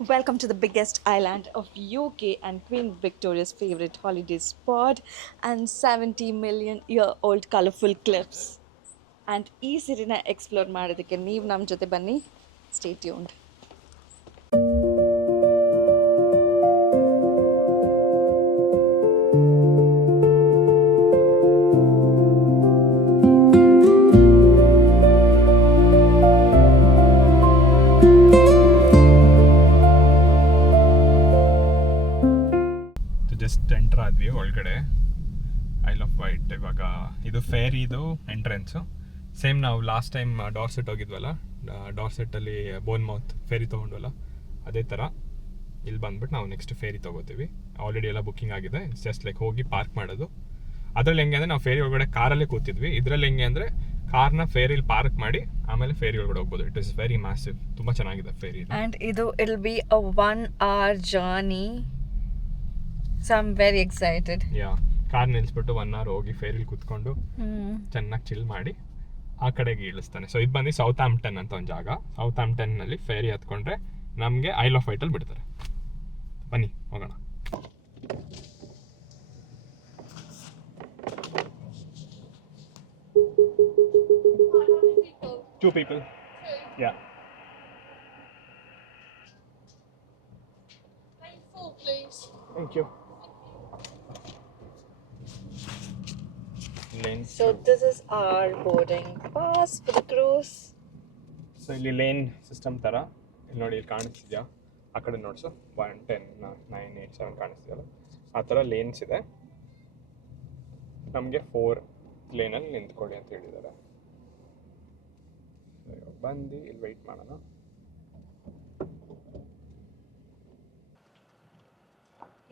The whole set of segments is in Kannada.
Welcome to the biggest island of UK and Queen Victoria's favorite holiday spot and 70 million year old colorful cliffs. And ಈ ಸಿಟಿನ ಎಕ್ಸ್ಪ್ಲೋರ್ ಮಾಡೋದಕ್ಕೆ ನೀವು ನಮ್ಮ ಜೊತೆ ಬನ್ನಿ. Stay tuned. ಜಸ್ಟ್ ಎಂಟರ್ ಆದ್ವಿ ಒಳಗಡೆ. I love white. ಇವಾಗ ಇದು ಫೇರಿದು ಎಂಟ್ರೆನ್ಸು. ಸೇಮ್ ನಾವು ಲಾಸ್ಟ್ ಟೈಮ್ ಡಾರ್ಸೆಟ್ ಹೋಗಿದ್ವಲ್ಲ, ಡಾರ್ಸೆಟ್ಟಲ್ಲಿ ಬೋನ್ ಮೌತ್ ಫೇರಿ ತೊಗೊಂಡ್ವಲ್ಲ, ಅದೇ ಥರ ಇಲ್ಲಿ ಬಂದ್ಬಿಟ್ಟು ನಾವು ನೆಕ್ಸ್ಟ್ ಫೇರಿ ತೊಗೋತೀವಿ. ಆಲ್ರೆಡಿ ಎಲ್ಲ ಬುಕ್ಕಿಂಗ್ ಆಗಿದೆ. ಇಟ್ಸ್ ಜಸ್ಟ್ ಲೈಕ್ ಹೋಗಿ ಪಾರ್ಕ್ ಮಾಡೋದು. ಅದರಲ್ಲಿ ಹೆಂಗೆ ಅಂದರೆ ನಾವು ಫೇರಿ ಒಳಗಡೆ ಕಾರಲ್ಲೇ ಕೂತಿದ್ವಿ. ಇದರಲ್ಲಿ ಹೆಂಗೆ ಅಂದರೆ ಕಾರ್ನ ಫೇರಿಲಿ ಪಾರ್ಕ್ ಮಾಡಿ ಆಮೇಲೆ ಫೇರಿ ಒಳಗಡೆ ಹೋಗ್ಬೋದು. It is very massive. ತುಂಬ ಚೆನ್ನಾಗಿದೆ ಫೇರಿ. ಆ್ಯಂಡ್ ಇದು will be a 1 hour journey. So I am very excited. Car ನಿಲ್ಲಿಸ್ಬಿಟ್ಟು 1 hour ಹೋಗಿ ಫೇರಿಲಿ ಕೂತ್ಕೊಂಡು ಚೆನ್ನಾಗಿ ಚಿಲ್ ಮಾಡಿ ಆ ಕಡೆಗೆ ಇಳಿಸ್ತಾನೆ. ಸೊ ಇದು ಬಂದು ಸೌತ್ ಆಂಪ್ಟನ್ ಅಂತ ಒಂದು ಜಾಗ. ಸೌತ್ ಆಂಪ್ಟನ್ನಲ್ಲಿ ಫೇರಿ ಹತ್ಕೊಂಡ್ರೆ ನಮಗೆ ಐಲ್ ಆಫ್ ವೈಟಲ್ಲಿ ಬಿಡ್ತಾರೆ. ಬನ್ನಿ ಹೋಗೋಣ. Two people. Yeah. Line 4, please. Thank you. Lane. So this is our boarding pass for the cruise. So ಇಲ್ಲಿ ಲೇನ್ ಸಿಸ್ಟಮ್ ಥರ ಇಲ್ಲಿ ನೋಡಿ, ಇಲ್ಲಿ ಕಾಣಿಸ್ತಿದ್ಯಾ ಆ ಕಡೆ ನೋಡ್ಸು. 1, 10, 9, 8, 7 ಕಾಣಿಸ್ತಿದೆಯಲ್ಲ, ಆ ಥರ ಲೇನ್ಸ್ ಇದೆ. ನಮಗೆ 4 ಲೇನಲ್ಲಿ ನಿಂತ್ಕೊಳ್ಳಿ ಅಂತ ಹೇಳಿದ್ದಾರೆ. ಬಂದು ಇಲ್ಲಿ ವೆಯ್ಟ್ ಮಾಡೋಣ.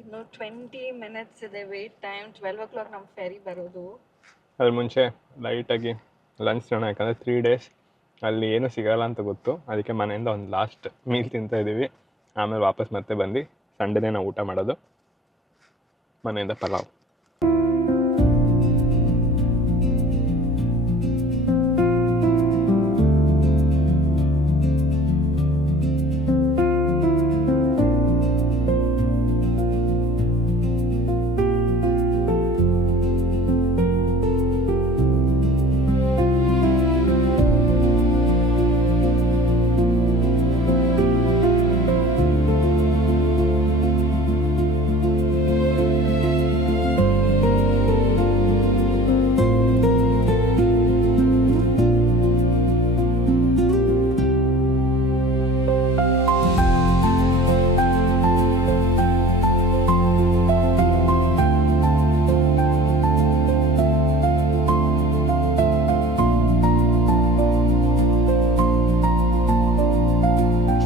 ಇನ್ನು 20 minutes ಇದೆ ವೇಟ್ ಟೈಮ್. 12 o'clock ನಮ್ಮ ಫೆರಿ ಬರೋದು. ಅದ್ರ ಮುಂಚೆ ಲೈಟಾಗಿ ಲಂಚ್ ಮಾಡೋಣ. ಯಾಕಂದರೆ 3 days ಅಲ್ಲಿ ಏನೂ ಸಿಗಲ್ಲ ಅಂತ ಗೊತ್ತು. ಅದಕ್ಕೆ ಮನೆಯಿಂದ ಒಂದು ಲಾಸ್ಟ್ ಮೀಲ್ ತಿಂತಾ ಇದ್ದೀವಿ. ಆಮೇಲೆ ವಾಪಸ್ ಮತ್ತೆ ಬಂದು ಸಂಡೇನೇ ನಾವು ಊಟ ಮಾಡೋದು. ಮನೆಯಿಂದ ಪಲಾವ್.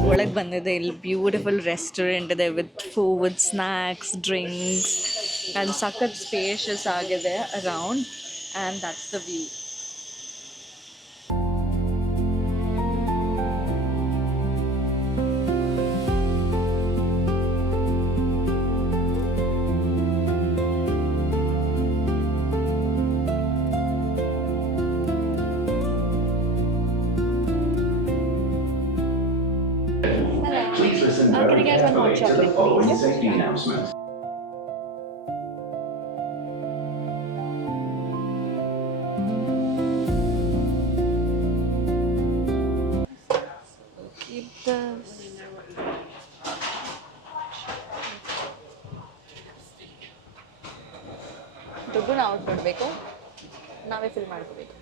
ಒಳಗೆ ಬಂದಿದೆ. ಇಲ್ಲಿ ಬ್ಯೂಟಿಫುಲ್ ರೆಸ್ಟೋರೆಂಟ್ ಇದೆ with food, snacks, drinks and ಸಖತ್ ಸ್ಪೇಷಿಯಸ್ ಆಗಿದೆ around. And that's the view. Please listen Can I very get one more carefully to chocolate, the following please? safety announcements. ದುಡ್ಡು ನಾವು ಕೊಡಬೇಕು, ನಾವೇ ಫಿಲ್ ಮಾಡ್ಕೋಬೇಕು.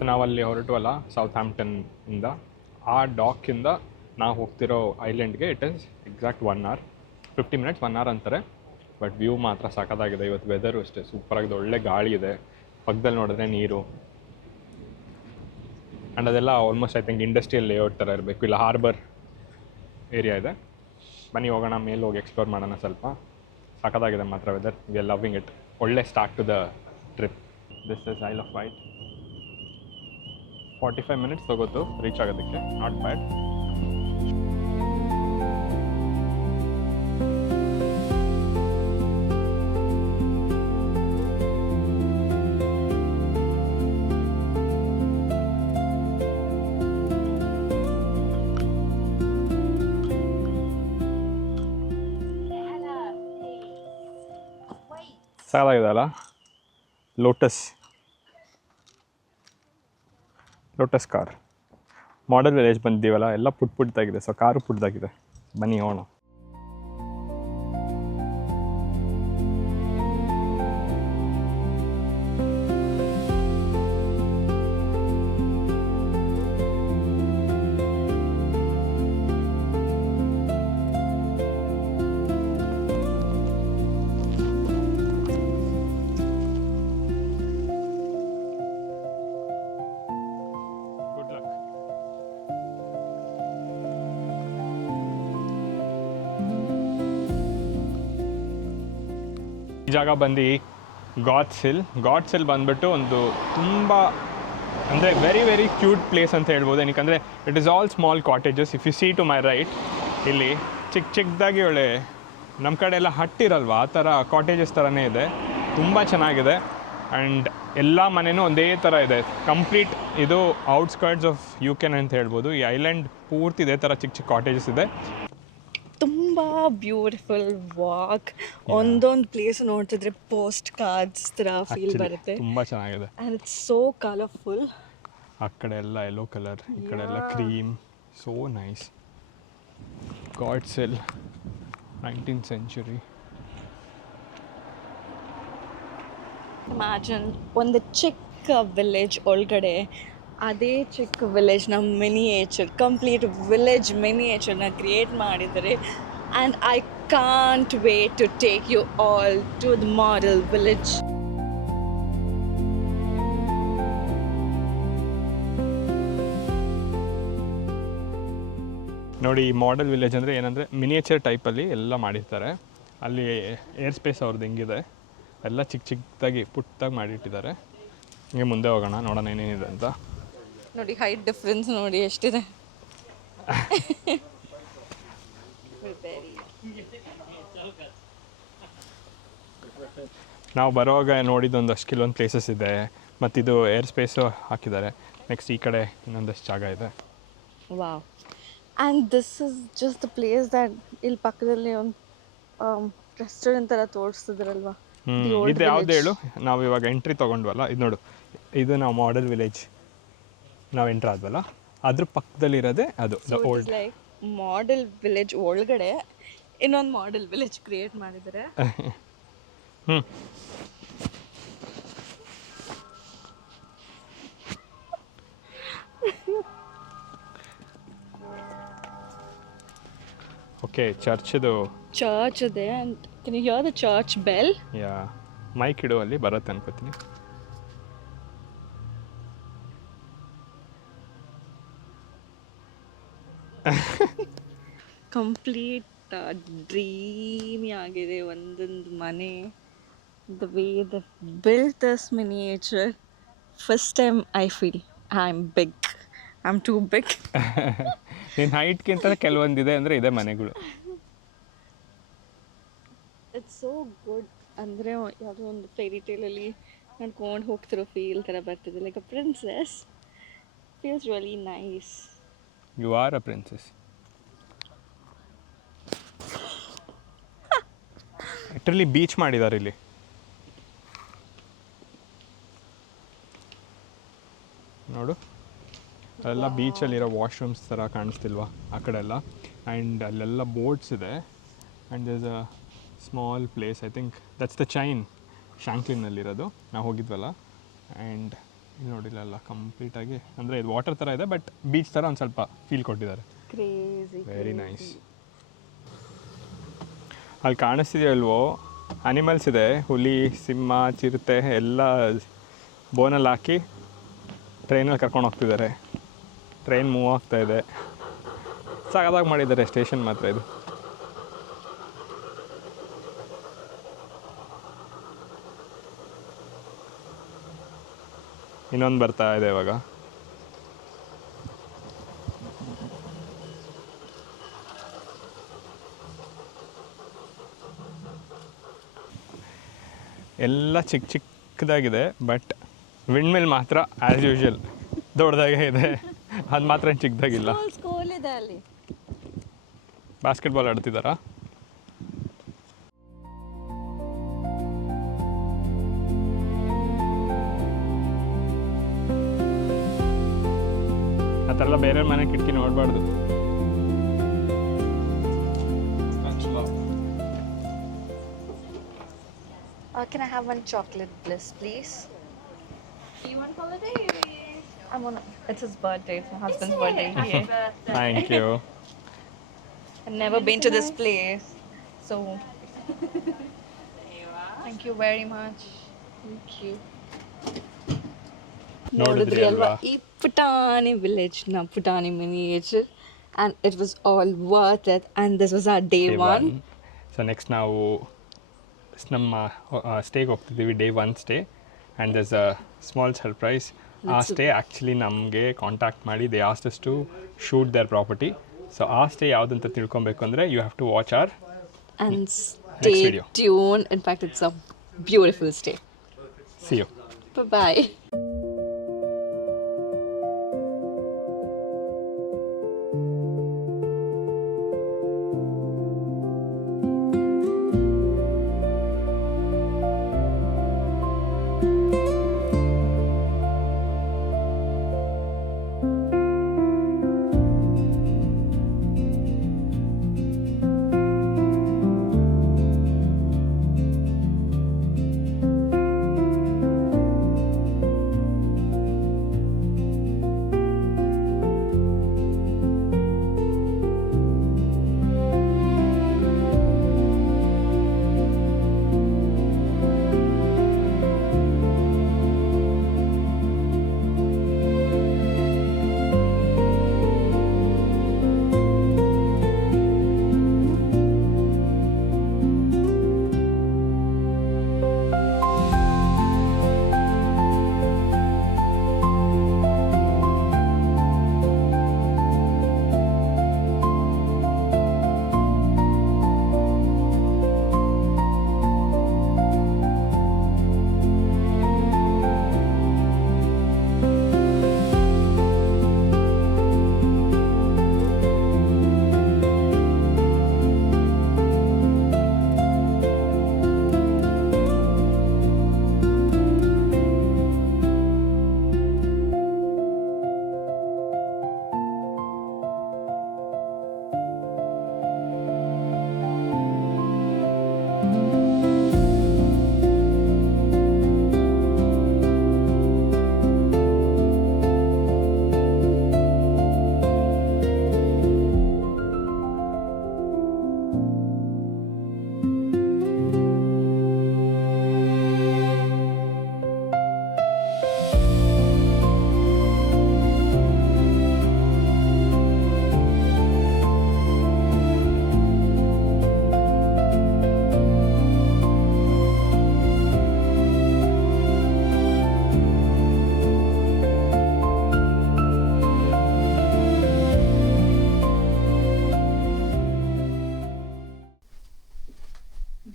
ಸೊ ನಾವಲ್ಲಿ ಹೊರಟುವಲ್ಲ ಸೌತ್ ಆಂಪ್ಟನ್ ಇಂದ, ಆ ಡಾಕಿಂದ ನಾವು ಹೋಗ್ತಿರೋ ಐಲ್ಯಾಂಡ್ಗೆ it is exact 1 hour 50 minutes. 1 hour ಅಂತಾರೆ. ಬಟ್ ವ್ಯೂ ಮಾತ್ರ ಸಖತ್ತಾಗಿದೆ. ಇವತ್ತು ವೆದರು ಅಷ್ಟೇ ಸೂಪರಾಗಿದೆ. ಒಳ್ಳೆ ಗಾಳಿ ಇದೆ. ಪಕ್ಕದಲ್ಲಿ ನೋಡಿದ್ರೆ ನೀರು. ಆ್ಯಂಡ್ ಅದೆಲ್ಲ almost I think industrial layout ಥರ ಇರಬೇಕು, ಇಲ್ಲ ಹಾರ್ಬರ್ ಏರಿಯಾ ಇದೆ. ಬನ್ನಿ ಹೋಗೋಣ, ಮೇಲೆ ಹೋಗಿ ಎಕ್ಸ್ಪ್ಲೋರ್ ಮಾಡೋಣ ಸ್ವಲ್ಪ. ಸಖತ್ತಾಗಿದೆ ಮಾತ್ರ weather, we are loving it. ಒಳ್ಳೆ start to the trip. This is Isle of White. 45 minutes ತಗೋತು ರೀಚ್ ಆಗೋದಕ್ಕೆ, ನಾಟ್ ಬ್ಯಾಡ್. ಸಾಲಾಗಿದೆ ಅಲ್ಲ. ಲೋಟಸ್ ಕಾರ್ ಮಾಡೆಲ್ ವಿಲೇಜ್ ಬಂದಿದ್ದೀವಲ್ಲ, ಎಲ್ಲ ಪುಟ್ದಾಗಿದೆ. So car ಪುಟ್ದಾಗಿದೆ. ಬನ್ನಿ ಹೋಗೋಣ. ಈ ಜಾಗ ಬಂದು ಗಾಡ್ಸ್ ಹಿಲ್ ಬಂದ್ಬಿಟ್ಟು ಒಂದು ತುಂಬ ಅಂದರೆ ವೆರಿ ವೆರಿ ಕ್ಯೂಟ್ ಪ್ಲೇಸ್ ಅಂತ ಹೇಳ್ಬೋದು. ಏನಕ್ಕೆ it is all small cottages. If you see to my right, ಇಲ್ಲಿ ಚಿಕ್ಕದಾಗಿ ಒಳ್ಳೆ ನಮ್ಮ ಕಡೆ ಎಲ್ಲ ಹಟ್ಟಿರಲ್ವ, ಆ ಥರ ಕಾಟೇಜಸ್ ಥರನೇ ಇದೆ. ತುಂಬ ಚೆನ್ನಾಗಿದೆ. ಆ್ಯಂಡ್ ಎಲ್ಲ ಮನೆಯೂ ಒಂದೇ ಥರ ಇದೆ. ಕಂಪ್ಲೀಟ್ ಇದು ಔಟ್ಸ್ಕರ್ಟ್ಸ್ ಆಫ್ UK ಅಂತ ಹೇಳ್ಬೋದು. ಈ ಐಲ್ಯಾಂಡ್ ಪೂರ್ತಿ ಇದೇ ಥರ ಚಿಕ್ಕ ಕಾಟೇಜಸ್ ಇದೆ. ತುಂಬ ಬ್ಯೂಟಿಫುಲ್ ವಾಕ್. ಒಂದೊಂದು ಪ್ಲೇಸ್ ನೋಡ್ತಿದ್ರೆ ಪೋಸ್ಟ್ ಕಾರ್ಡ್ಸ್ ಥರ ಫೀಲ್ ಬರುತ್ತೆ. ತುಂಬ ಚೆನ್ನಾಗಿದೆ. And it's so colourful. ಆ ಕಡೆ ಎಲ್ಲ ಯೆಲ್ಲೋ ಕಲರ್, ಈ ಕಡೆ ಎಲ್ಲ cream. So nice. Godshill, 19th century. Imagine ಒಂದು ಚಿಕ್ಕ ವಿಲೇಜ್ ಒಳಗಡೆ ಅದೇ ಚಿಕ್ಕ ವಿಲೇಜ್ನ ಕಂಪ್ಲೀಟ್ ವಿಲೇಜ್ ಮಿನಿಯೇಚರ್ನ ಕ್ರಿಯೇಟ್ ಮಾಡಿದ್ದಾರೆ. And I can't wait to take you all to the model village. ನೋಡಿ, ಈ ಮಾಡೆಲ್ ವಿಲೇಜ್ ಅಂದರೆ ಏನಂದರೆ ಮಿನಿಯೇಚರ್ ಟೈಪಲ್ಲಿ ಎಲ್ಲ ಮಾಡಿರ್ತಾರೆ. ಅಲ್ಲಿ ಏರ್ ಸ್ಪೇಸ್ ಅವ್ರದ್ದು ಹೆಂಗಿದೆ, ಎಲ್ಲ ಚಿಕ್ಕದಾಗಿ ಪುಟ್ಟಾಗಿ ಮಾಡಿಟ್ಟಿದ್ದಾರೆ. ಹಿಂಗೆ ಮುಂದೆ ಹೋಗೋಣ, ನೋಡೋಣ ಏನೇನಿದೆ ಅಂತ. ನೋಡಿ ಹೈಟ್ ಡಿಫ್ರೆನ್ಸ್ ನೋಡಿ ಎಷ್ಟಿದೆ. ನಾವು ಬರುವಾಗ ನೋಡಿದ್ದೊಂದಷ್ಟು ಕೆಲವೊಂದು ಪ್ಲೇಸಸ್ ಇದೆ. ಮತ್ತು ಇದು ಏರ್ ಸ್ಪೇಸು ಹಾಕಿದ್ದಾರೆ. ನೆಕ್ಸ್ಟ್ ಈ ಕಡೆ ಇನ್ನೊಂದಷ್ಟು ಜಾಗ ಇದೆ. Wow. And this is just the place that ಇಲ್ಲಿ ಪಕ್ಕದಲ್ಲಿ ಒಂದು ರೆಸ್ಟೋರೆಂಟ್ ಥರ ತೋರಿಸ್ತಿದ್ರಲ್ವಾ. ಇದು ಯಾವ್ದು ಹೇಳು? ನಾವು ಇವಾಗ ಎಂಟ್ರಿ ತೊಗೊಂಡ್ವಲ್ಲ, ಇದು ನೋಡು, ಇದು ನಾವು ಮಾಡೆಲ್ ವಿಲೇಜ್ ನಾವು ಎಂಟ್ರ್ ಆದ್ವಲ್ಲ, ಅದ್ರ ಪಕ್ಕದಲ್ಲಿರೋದೆ ಅದು the old. Like model village ಒಳಗಡೆ ಇನ್ನೊಂದು ಮಾಡೆಲ್ ವಿಲೇಜ್ ಕ್ರಿಯೇಟ್ ಮಾಡಿದ್ದಾರೆ. ಓಕೆ, ಚರ್ಚ್ ಇದೆ. And can you hear the church bell? Yeah, mic ಇಡುವಲ್ಲಿ ಬರುತ್ತೆ ಅನ್ಕೋತೀನಿ. ಕಂಪ್ಲೀಟ್ ಡ್ರೀಮಿ ಆಗಿದೆ ಒಂದೊಂದು ಮನೆ. The way they built this miniature, first time I feel I am big. I am too big. ನಿನ್ನ ಹೈಟ್ಗಿಂತ ಕೆಲವೊಂದಿದೆ ಅಂದರೆ ಇದೆ ಮನೆಗಳು. It's so good. ಅಂದರೆ ಯಾವುದೋ ಒಂದು ಫೇರಿ ಟೇಲಲ್ಲಿ ನಡ್ಕೊಂಡು ಹೋಗ್ತಿರೋ ಫೀಲ್ ಥರ ಬರ್ತಿದೆ. Like a princess. Feels really nice. You are a princess. Literally beach ಮಾಡಿದ್ದಾರೆ ಇಲ್ಲಿ. ನೋಡು, ಅಲ್ಲೆಲ್ಲ ಬೀಚಲ್ಲಿರೋ ವಾಶ್ರೂಮ್ಸ್ ಥರ ಕಾಣಿಸ್ತಿಲ್ವಾ ಆ ಕಡೆ ಎಲ್ಲ. ಆ್ಯಂಡ್ ಅಲ್ಲೆಲ್ಲ ಬೋಟ್ಸ್ ಇದೆ. And there's a small place, I think that's the chine, ಶಾಂಕ್ಲಿನಲ್ಲಿರೋದು ನಾವು ಹೋಗಿದ್ವಲ್ಲ. ಆ್ಯಂಡ್ ಇಲ್ಲಿ ನೋಡಿಲ್ಲ ಕಂಪ್ಲೀಟಾಗಿ, ಅಂದರೆ ಇದು ವಾಟರ್ ಥರ ಇದೆ, ಬಟ್ ಬೀಚ್ ಥರ ಒಂದು ಸ್ವಲ್ಪ ಫೀಲ್ ಕೊಟ್ಟಿದ್ದಾರೆ. Crazy, very nice. ಅಲ್ಲಿ ಕಾಣಿಸ್ತಿದೆಯಲ್ವೋ, ಅನಿಮಲ್ಸ್ ಇದೆ. ಹುಲಿ, ಸಿಂಹ, ಚಿರತೆ ಎಲ್ಲ ಬೋನಲ್ಲಿ ಹಾಕಿ ಟ್ರೈನಲ್ಲಿ ಕರ್ಕೊಂಡು ಹೋಗ್ತಿದ್ದಾರೆ. ಟ್ರೈನ್ ಮೂವ್ ಆಗ್ತಾ ಇದೆ. ಸಗದಾಗಿ ಮಾಡಿದ್ದಾರೆ ಸ್ಟೇಷನ್ ಮಾತ್ರ ಇದು. ಇನ್ನೊಂದು ಬರ್ತಾ ಇದೆ ಇವಾಗ. ಎಲ್ಲ ಚಿಕ್ಕದಾಗಿದೆ, ಬಟ್ ವಿಂಡ್ ಮಿಲ್ ಮಾತ್ರ ಆ್ಯಸ್ ಯೂಶುವಲ್ ದೊಡ್ಡದಾಗೇ ಇದೆ. ಅದು ಮಾತ್ರ ಚಿಕ್ಕದಾಗಿಲ್ಲ. ಸ್ಕೂಲ್ ಇದೆ ಅಲ್ಲಿ. ಬಾಸ್ಕೆಟ್ಬಾಲ್ ಆಡ್ತಿದ್ದಾರಾ? ಆ ಥರ ಎಲ್ಲ ಬೇರೆ ಮನೆ ಕಿಟಕಿ ನೋಡಬಾರ್ದು. Can I have one chocolate bliss, please? Do you want holiday? It's his birthday. It's my husband's birthday. Yeah. Thank you. I've never been to this place, so thank you very much. Thank you. ನೋಡಿದ್ರಿ ಅಲ್ವಾ? ಈ ಪುಟಾಣಿ ವಿಲೇಜ್ ನ ಪುಟಾಣಿ miniature, and it was all worth it, and this was our day one. So next ನಾವು ನಮ್ಮ ಸ್ಟೇಗೆ ಹೋಗ್ತಿದ್ದೀವಿ, day 1 stay. And there's a small surprise. ಆ ಸ್ಟೇ ಆ್ಯಕ್ಚುಲಿ ನಮಗೆ ಕಾಂಟ್ಯಾಕ್ಟ್ ಮಾಡಿ they asked us to shoot their property. So ಆ ಸ್ಟೇ ಯಾವುದಂತ ತಿಳ್ಕೊಬೇಕು ಅಂದರೆ you have to watch our And stay video. tuned. In fact, it's a beautiful stay. See you. Bye-bye.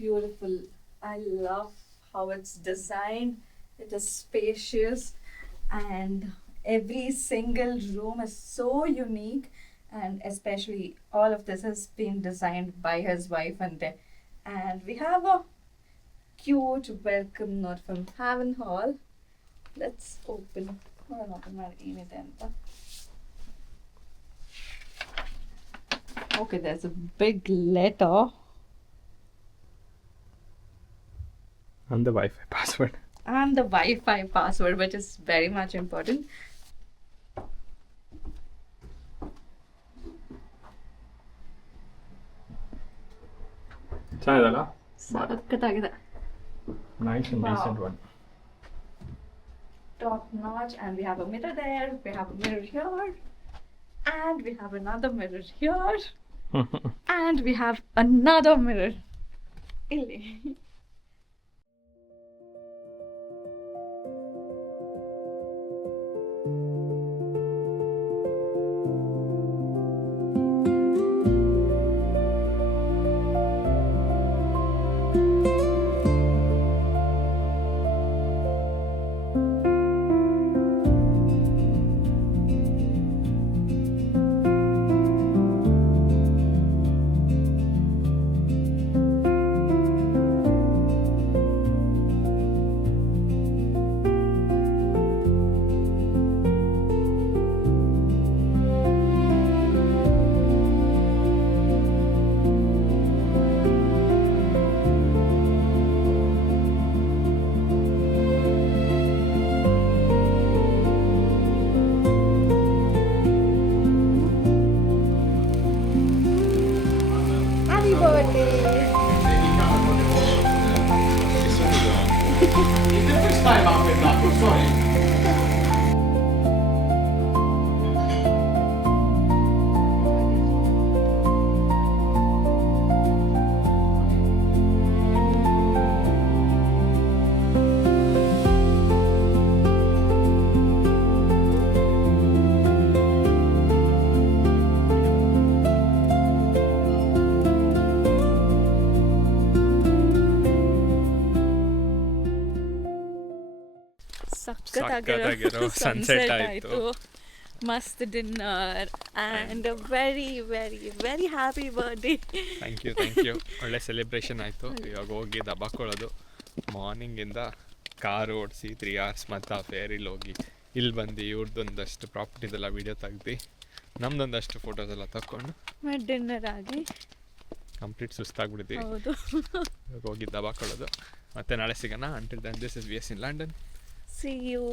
Beautiful. I love how it's designed. It is spacious, and every single room is so unique, and especially all of this has been designed by his wife. And we have a cute welcome note from Haven Hall. Let's open. Okay, there's a big letter. And the Wi-Fi password. And the Wi-Fi password, which is very much important. ಚೆನ್ನಾಗಿದಲ್ಲ? ಸಖತ್ತಾಗಿದೆ. Nice and decent one. Top notch, and we have a mirror there. We have a mirror here. And we have another mirror here. And we have another mirror. Illi. Happy birthday! ಸಖತ್ತಾಗಿರೋ sunset ಆಯ್ತು. ಮಸ್ತ್ dinner and very very very happy birthday. Thank you ಒಳ್ಳೆ ಸೆಲೆಬ್ರೇಷನ್ ಆಯಿತು. ಇವಾಗ ಹೋಗಿ ದಬಾಕೊಳ್ಳೋದು. ಮಾರ್ನಿಂಗಿಂದ ಕಾರ್ ಓಡಿಸಿ 3 hours ಮತ್ತು ಆ ಫೇರಿಲಿ ಹೋಗಿ ಇಲ್ಲಿ ಬಂದು ಇವ್ರದ್ದೊಂದಷ್ಟು ಪ್ರಾಪರ್ಟಿದೆಲ್ಲ ವೀಡಿಯೋ ತೆಗ್ದು ನಮ್ದೊಂದಷ್ಟು ಫೋಟೋಸ್ ಎಲ್ಲ ತಗೊಂಡು ಡಿನ್ನರ್ ಆಗಿ ಕಂಪ್ಲೀಟ್ ಸುಸ್ತಾಗ್ಬಿಟ್ಟಿದ್ದೀವಿ. ಹೌದು. ಇವಾಗ ಹೋಗಿ ದಬಾಕೊಳ್ಳೋದು. ಮತ್ತೆ ನಾಳೆ ಸಿಗೋಣ. Until then this is VS in London. See you.